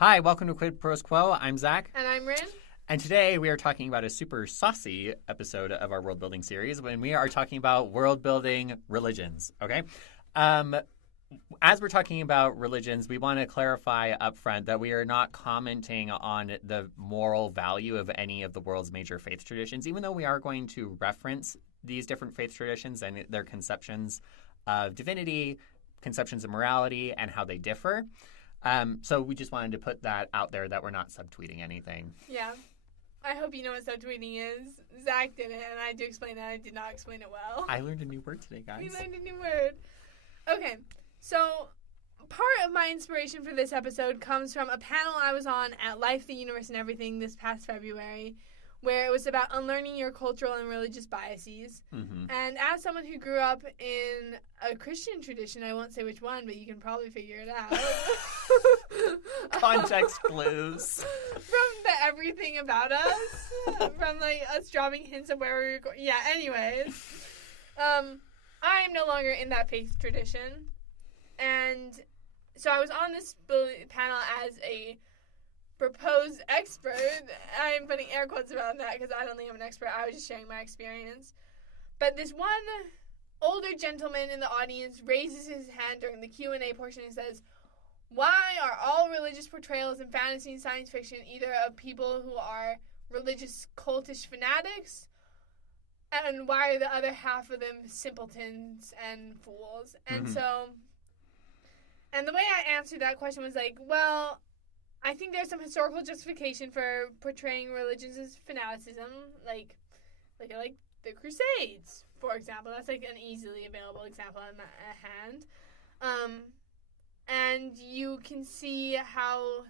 Hi, welcome to Quid Pros Quo. I'm Zac. And I'm Rin. And today we are talking about a super saucy episode of our world building series when we are talking about world building religions. Okay? As we're talking about religions, we want to clarify up front that we are not commenting on the moral value of any of the world's major faith traditions, even though we are going to reference these different faith traditions and their conceptions of divinity, conceptions of morality, and how they differ. So we just wanted to put that out there that we're not subtweeting anything. Yeah. I hope you know what subtweeting is. Zac did it, and I do explain that. I did not explain it well. I learned a new word today, guys. You learned a new word. Okay. So part of my inspiration for this episode comes from a panel I was on at Life, the Universe, and Everything this past February, where it was about unlearning your cultural and religious biases. Mm-hmm. And as someone who grew up in a Christian tradition, I won't say which one, but you can probably figure it out. Context clues. From the everything about us. From, us dropping hints of where we were going. Yeah, anyways. I am no longer in that faith tradition. And so I was on this panel as a proposed expert. I am putting air quotes around that because I don't think I'm an expert. I was just sharing my experience. But this one older gentleman in the audience raises his hand during the Q&A portion and says, "Why are all religious portrayals in fantasy and science fiction either of people who are religious cultish fanatics, and why are the other half of them simpletons and fools?" And and the way I answered that question was well, I think there's some historical justification for portraying religions as fanaticism, like the Crusades, for example. That's an easily available example at hand. And you can see how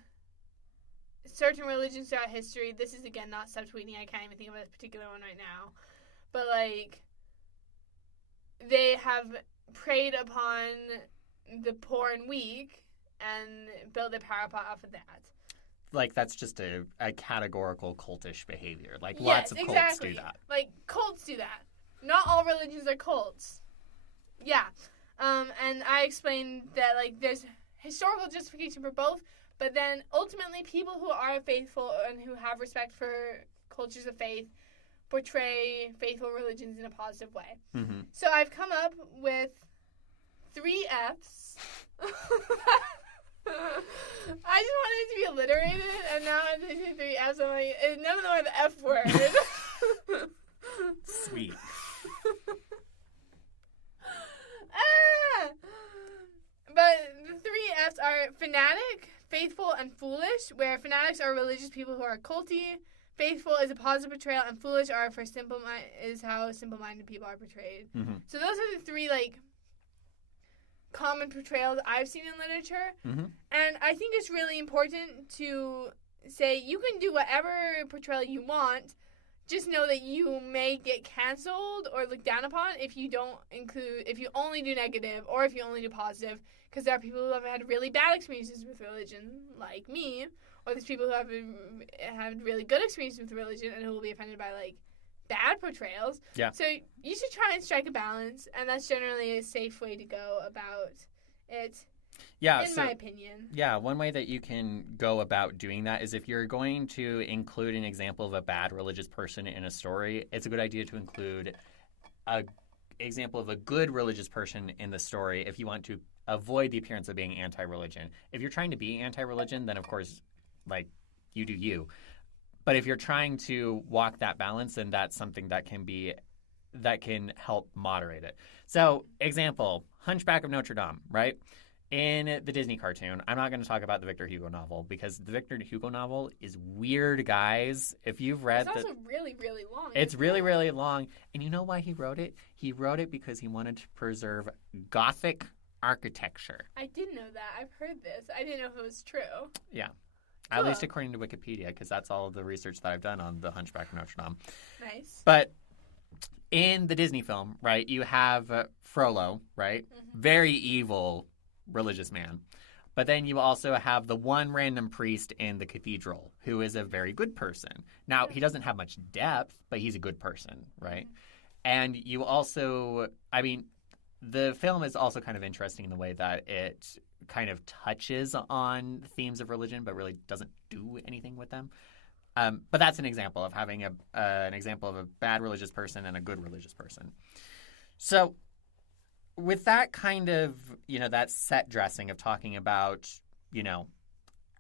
certain religions throughout history, this is again not subtweeting, I can't even think of a particular one right now, but they have preyed upon the poor and weak and build their power off of that. That's just a categorical cultish behavior. Yes, lots of cults do that. Cults do that. Not all religions are cults. Yeah. And I explained that, there's historical justification for both, but then ultimately people who are faithful and who have respect for cultures of faith portray faithful religions in a positive way. Mm-hmm. So I've come up with 3 Fs. I just wanted it to be alliterated, and now I'm saying 3 Fs. I'm none of them are the F word. Sweet. But the 3 Fs are fanatic, faithful, and foolish, where fanatics are religious people who are culty, faithful is a positive portrayal, and foolish is how simple-minded people are portrayed. Mm-hmm. So those are the 3, common portrayals I've seen in literature. Mm-hmm. And I think it's really important to say you can do whatever portrayal you want, just know that you may get canceled or looked down upon if you only do negative or if you only do positive, because there are people who have had really bad experiences with religion, like me, or there's people who have had really good experiences with religion and who will be offended by, bad portrayals. Yeah. So you should try and strike a balance, and that's generally a safe way to go about it. Yeah, in my opinion. Yeah, one way that you can go about doing that is if you're going to include an example of a bad religious person in a story, it's a good idea to include an example of a good religious person in the story if you want to avoid the appearance of being anti-religion. If you're trying to be anti-religion, then of course, you do you. But if you're trying to walk that balance, then that's something that can help moderate it. So, example, Hunchback of Notre Dame, right? In the Disney cartoon, I'm not going to talk about the Victor Hugo novel because the Victor Hugo novel is weird, guys. If you've read it's also really, really long. It's really, really long. And you know why he wrote it? He wrote it because he wanted to preserve Gothic architecture. I didn't know that. I've heard this. I didn't know if it was true. Yeah. Cool. At least according to Wikipedia, because that's all of the research that I've done on the Hunchback of Notre Dame. Nice. But in the Disney film, right, you have Frollo, right? Mm-hmm. Very evil religious man. But then you also have the one random priest in the cathedral who is a very good person. Now, he doesn't have much depth, but he's a good person, right? Mm-hmm. And you also, the film is also kind of interesting in the way that it kind of touches on themes of religion, but really doesn't do anything with them. But that's an example of having an example of a bad religious person and a good religious person. So with that kind of, that set dressing of talking about,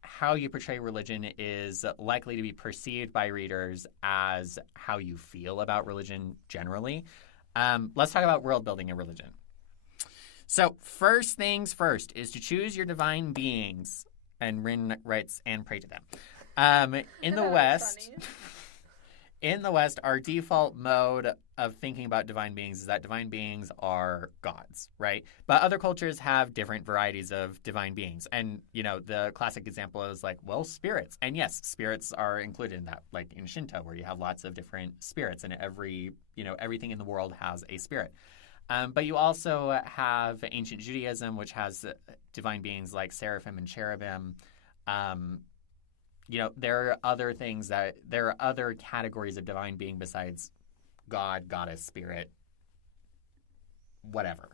how you portray religion is likely to be perceived by readers as how you feel about religion generally. Let's talk about world building and religion. So first things first is to choose your divine beings. And Rin writes, and pray to them. In the West, our default mode of thinking about divine beings is that divine beings are gods, right? But other cultures have different varieties of divine beings. And, the classic example is spirits. And yes, spirits are included in that, like in Shinto, where you have lots of different spirits, and everything in the world has a spirit. But you also have ancient Judaism, which has divine beings like seraphim and cherubim. There are other categories of divine being besides God, goddess, spirit, whatever.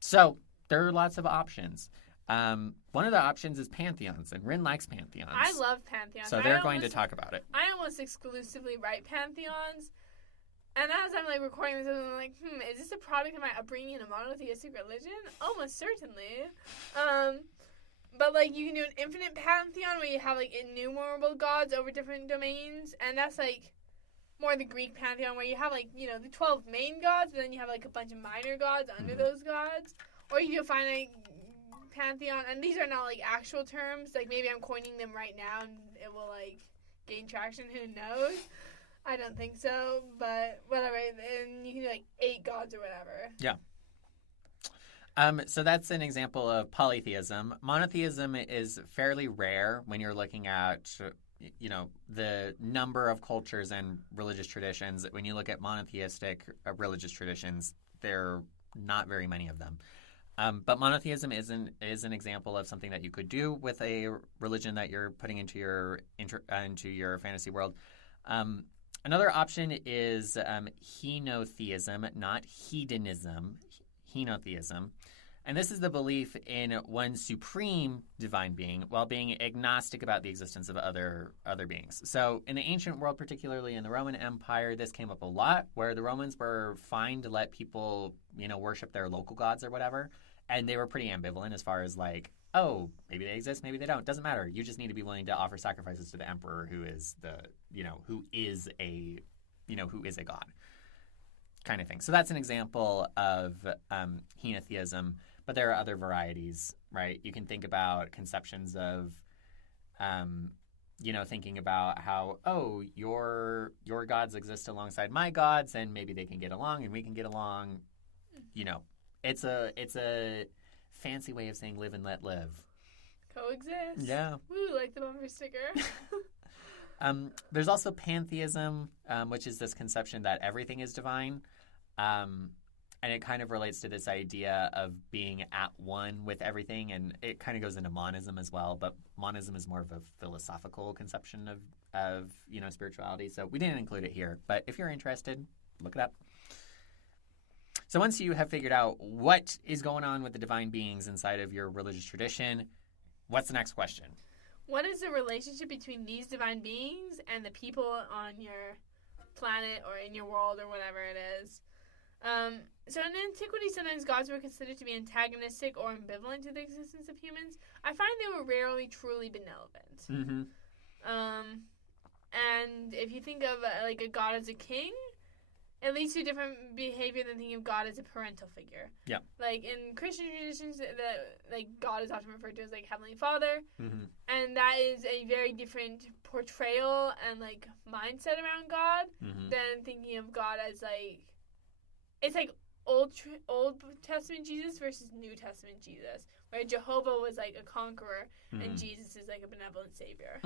So there are lots of options. One of the options is pantheons, and Rin likes pantheons. I love pantheons. So they're going to talk about it. I almost exclusively write pantheons. And as I'm recording this, I'm like, is this a product of my upbringing in a monotheistic religion? Almost certainly. But you can do an infinite pantheon where you have innumerable gods over different domains, and that's more the Greek pantheon where you have the 12 main gods, but then you have a bunch of minor gods under those gods. Or you do a finite pantheon, and these are not actual terms. Maybe I'm coining them right now, and it will gain traction. Who knows? I don't think so, but whatever. And you can do 8 gods or whatever. Yeah. So that's an example of polytheism. Monotheism is fairly rare when you're looking at, the number of cultures and religious traditions. When you look at monotheistic religious traditions, there are not very many of them. But monotheism is an example of something that you could do with a religion that you're putting into your fantasy world. Another option is henotheism, not hedonism, henotheism. And this is the belief in one supreme divine being while being agnostic about the existence of other beings. So in the ancient world, particularly in the Roman Empire, this came up a lot, where the Romans were fine to let people, worship their local gods or whatever. And they were pretty ambivalent as far as oh, maybe they exist, maybe they don't. Doesn't matter. You just need to be willing to offer sacrifices to the emperor, who is who is a god, kind of thing. So that's an example of henotheism. But there are other varieties, right? You can think about conceptions of, thinking about how, your gods exist alongside my gods, and maybe they can get along, and we can get along. It's a fancy way of saying live and let live. Coexist. Yeah. Woo, like the bumper sticker. There's also pantheism, which is this conception that everything is divine. And it kind of relates to this idea of being at one with everything, and it kind of goes into monism as well. But monism is more of a philosophical conception of spirituality. So we didn't include it here, but if you're interested, look it up. So once you have figured out what is going on with the divine beings inside of your religious tradition, what's the next question? What is the relationship between these divine beings and the people on your planet or in your world or whatever it is? So in antiquity, sometimes gods were considered to be antagonistic or ambivalent to the existence of humans. I find they were rarely truly benevolent. Mm-hmm. And if you think of a god as a king, it leads to different behavior than thinking of God as a parental figure. Yeah. In Christian traditions, God is often referred to as Heavenly Father, and that is a very different portrayal and mindset around God than thinking of God as it's Old Testament Jesus versus New Testament Jesus, where Jehovah was a conqueror and Jesus is a benevolent savior.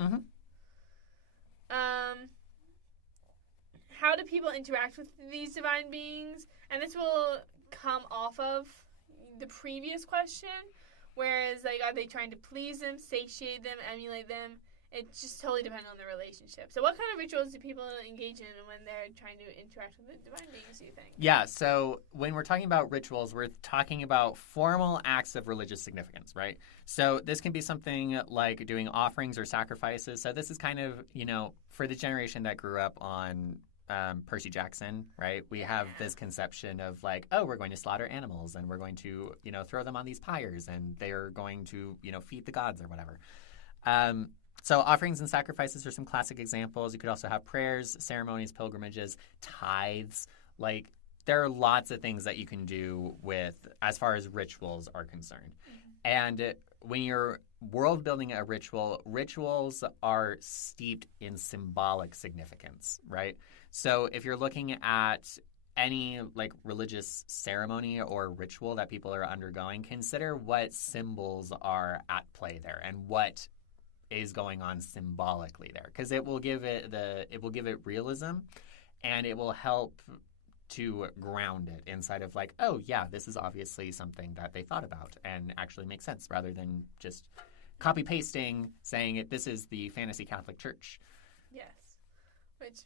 How do people interact with these divine beings? And this will come off of the previous question, whereas are they trying to please them, satiate them, emulate them? It just totally depends on the relationship. So what kind of rituals do people engage in when they're trying to interact with the divine beings, do you think? Yeah, so when we're talking about rituals, we're talking about formal acts of religious significance, right? So this can be something like doing offerings or sacrifices. So this is kind of, for the generation that grew up on Percy Jackson, right? We have this conception of like, oh, we're going to slaughter animals and we're going to, throw them on these pyres and they're going to, feed the gods or whatever. So offerings and sacrifices are some classic examples. You could also have prayers, ceremonies, pilgrimages, tithes. Like there are lots of things that you can do with as far as rituals are concerned. And when you're world building a ritual, rituals are steeped in symbolic significance, right? So if you're looking at any like religious ceremony or ritual that people are undergoing, consider what symbols are at play there and what is going on symbolically there, because it will give it realism, and it will help to ground it inside of like, oh yeah, this is obviously something that they thought about and actually makes sense, rather than just copy pasting saying this is the fantasy Catholic Church. Yes, which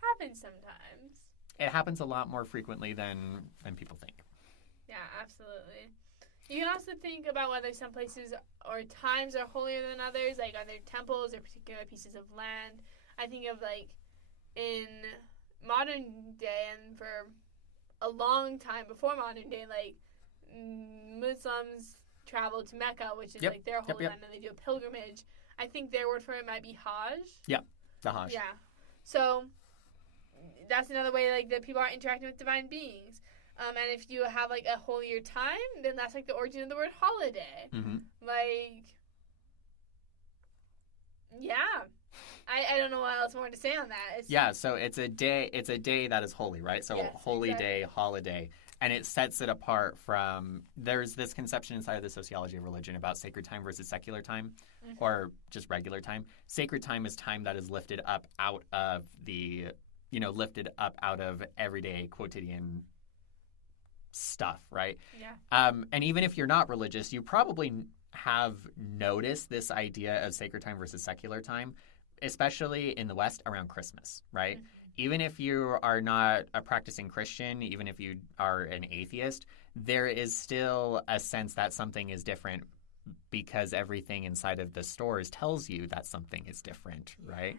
happens sometimes. It happens a lot more frequently than people think. Yeah, absolutely. You can also think about whether some places or times are holier than others, like are there temples or particular pieces of land. I think of like in modern day and for a long time before modern day, like Muslims travel to Mecca, which is like their holy land, and they do a pilgrimage. I think their word for it might be Hajj. Yeah, the Hajj. Yeah. So that's another way like that people are interacting with divine beings. And if you have, like, a holier time, then that's, like, the origin of the word holiday. Mm-hmm. Like, yeah. I don't know what else more to say on that. So it's a day that is holy, right? So yes, holy exactly. day, holiday. And it sets it apart from, there's this conception inside of the sociology of religion about sacred time versus secular time, or just regular time. Sacred time is time that is lifted up out of everyday quotidian stuff, right? Yeah. And even if you're not religious, you probably have noticed this idea of sacred time versus secular time, especially in the West around Christmas, right? Mm-hmm. Even if you are not a practicing Christian, even if you are an atheist, there is still a sense that something is different because everything inside of the stores tells you that something is different, right?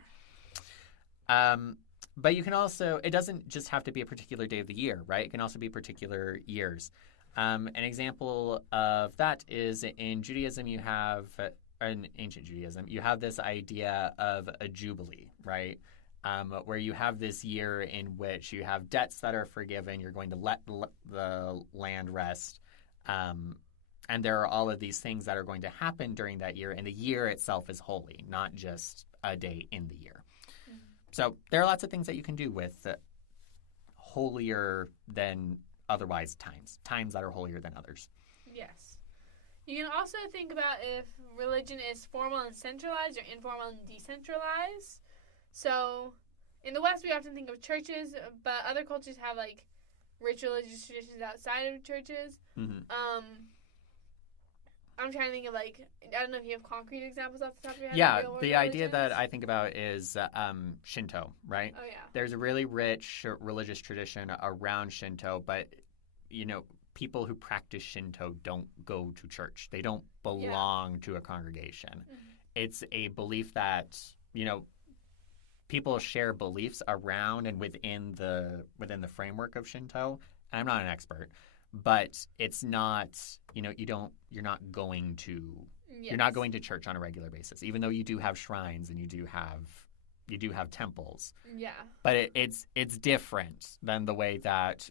But you can also, it doesn't just have to be a particular day of the year, right? It can also be particular years. An example of that is in Judaism, you have, in ancient Judaism, you have this idea of a jubilee, right? Where you have this year in which you have debts that are forgiven, you're going to let the land rest, and there are all of these things that are going to happen during that year, and the year itself is holy, not just a day in the year. So there are lots of things that you can do with holier than otherwise times that are holier than others. Yes. You can also think about if religion is formal and centralized or informal and decentralized. So in the West, we often think of churches, but other cultures have like rich religious traditions outside of churches. Mm-hmm. I'm trying to think of, like, I don't know if you have concrete examples off the top of your head. Yeah, the idea that I think about is Shinto, right? Oh, yeah. There's a really rich religious tradition around Shinto, but, people who practice Shinto don't go to church. They don't belong to a congregation. Mm-hmm. It's a belief that, people share beliefs around and within the framework of Shinto. And I'm not an expert. But it's not, you're not going to, you're not going to church on a regular basis, even though you do have shrines and you do have temples. Yeah. But it's different than the way that,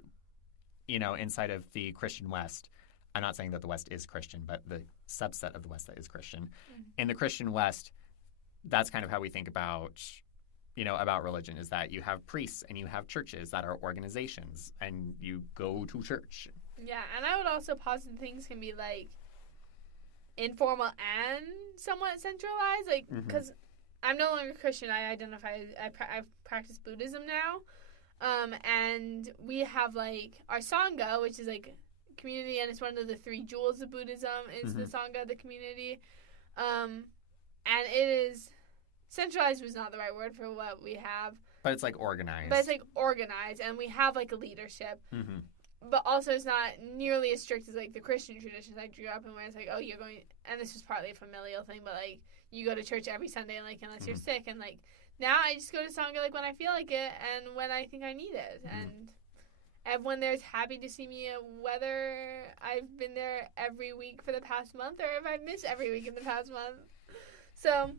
inside of the Christian West. I'm not saying that the West is Christian, but the subset of the West that is Christian. Mm-hmm. In the Christian West, that's kind of how we think about religion, is that you have priests and you have churches that are organizations and you go to church. Yeah, and I would also posit things can be, like, informal and somewhat centralized, like, because I'm no longer Christian. I identify, I practice Buddhism now, and we have, like, our Sangha, which is, like, community, and it's one of the 3 jewels of Buddhism, is the Sangha, the community, and it is centralized was not the right word for what we have. But it's like organized. But it's like organized, and we have like a leadership. Mm-hmm. But also it's not nearly as strict as like the Christian traditions I grew up in, where it's like, oh, you're going, and this was partly a familial thing, but like you go to church every Sunday, like unless you're sick, and like now I just go to Sangha like when I feel like it and when I think I need it, and everyone there is happy to see me, whether I've been there every week for the past month or if I've missed every week in the past month. So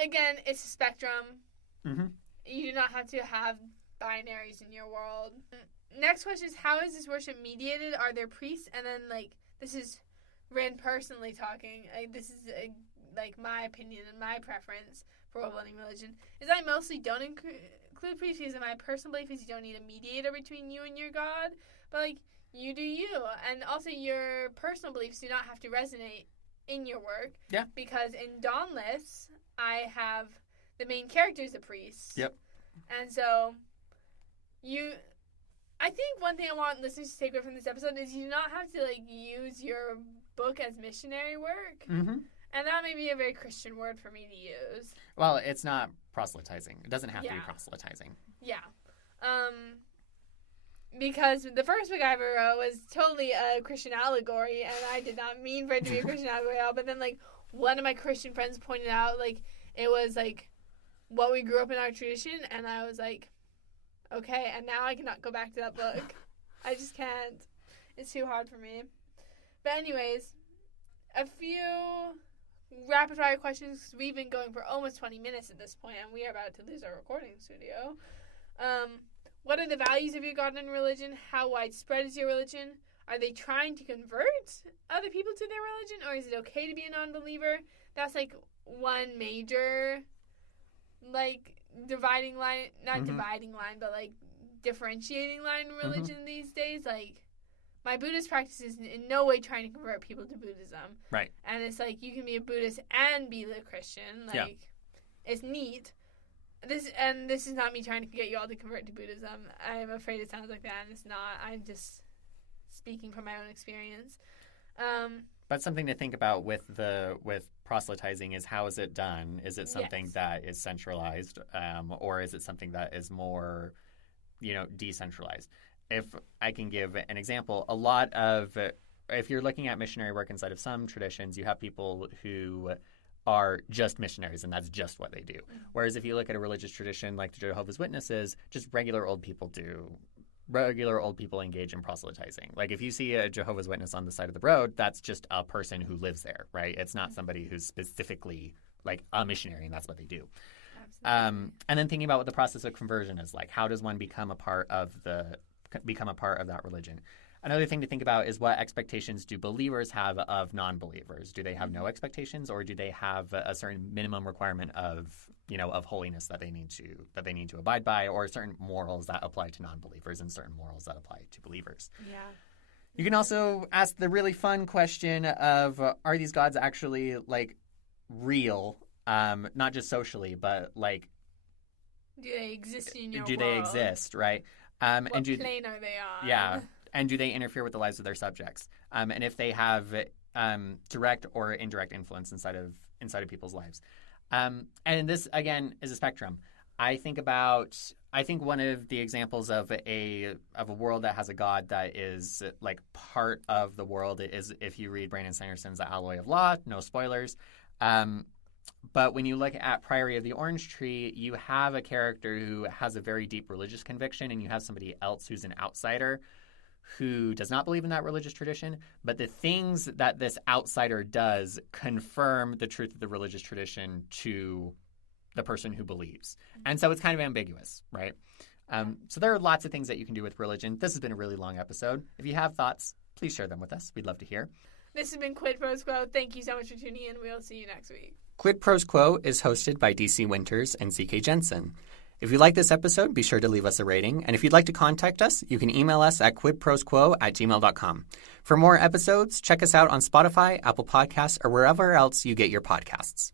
again, it's a spectrum. Mm-hmm. You do not have to have binaries in your world. Next question is, how is this worship mediated? Are there priests? And then, like, this is Rin personally talking. This is, like, my opinion and my preference for worldbuilding religion. Is I mostly don't include priests because my personal belief is you don't need a mediator between you and your God. But, like, you do you. And also your personal beliefs do not have to resonate in your work. Yeah. Because in Dawnless, I have the main character is a priest. Yep. And so I think one thing I want listeners to take away from this episode is you do not have to, like, use your book as missionary work. Mm-hmm. And that may be a very Christian word for me to use. Well, it's not proselytizing. It doesn't have to be proselytizing. Yeah. Because the first book I ever wrote was totally a Christian allegory, and I did not mean for it to be a Christian allegory at all. But then, like, one of my Christian friends pointed out, like, it was, like, what we grew up in our tradition, and I was like, okay, and now I cannot go back to that book. I just can't. It's too hard for me. But anyways, a few rapid-fire questions, because we've been going for almost 20 minutes at this point, and we are about to lose our recording studio. What are the values of your God and religion? How widespread is your religion? Are they trying to convert other people to their religion, or is it okay to be a non-believer? That's, like, one major, like, dividing line, not dividing line, but like differentiating line in religion these days. Like, my Buddhist practice is in no way trying to convert people to Buddhism. Right. And it's like you can be a Buddhist and be a Christian. Like, it's neat. This is not me trying to get you all to convert to Buddhism. I'm afraid it sounds like that, and it's not. I'm just speaking from my own experience. But something to think about with proselytizing is, how is it done? Is it something that is centralized, or is it something that is more, decentralized? If I can give an example, if you're looking at missionary work inside of some traditions, you have people who are just missionaries, and that's just what they do. Whereas if you look at a religious tradition like the Jehovah's Witnesses, just regular old people engage in proselytizing. Like, if you see a Jehovah's Witness on the side of the road, that's just a person who lives there, right? It's not somebody who's specifically like a missionary, and that's what they do. And then thinking about what the process of conversion is like. How does one become a part of that religion? Another thing to think about is, what expectations do believers have of non-believers? Do they have no expectations, or do they have a certain minimum requirement of holiness that they need to abide by, or certain morals that apply to non-believers and certain morals that apply to believers? Yeah. You can also ask the really fun question of, are these gods actually, like, real, not just socially, but, like, do they exist in your world? Do they exist, right? What plane are they on? Yeah. And do they interfere with the lives of their subjects? And if they have direct or indirect influence inside of people's lives. And this, again, is a spectrum. I think one of the examples of a world that has a God that is, like, part of the world is if you read Brandon Sanderson's The Alloy of Law. No spoilers. But when you look at Priory of the Orange Tree, you have a character who has a very deep religious conviction, and you have somebody else who's an outsider who does not believe in that religious tradition, but the things that this outsider does confirm the truth of the religious tradition to the person who believes. And so it's kind of ambiguous, right? So there are lots of things that you can do with religion. This has been a really long episode. If you have thoughts, please share them with us. We'd love to hear. This has been Quid Pros Quo. Thank you so much for tuning in. We'll see you next week. Quid Pros Quo is hosted by DC Winters and CK Jensen. If you like this episode, be sure to leave us a rating. And if you'd like to contact us, you can email us at quidprosquo@gmail.com. For more episodes, check us out on Spotify, Apple Podcasts, or wherever else you get your podcasts.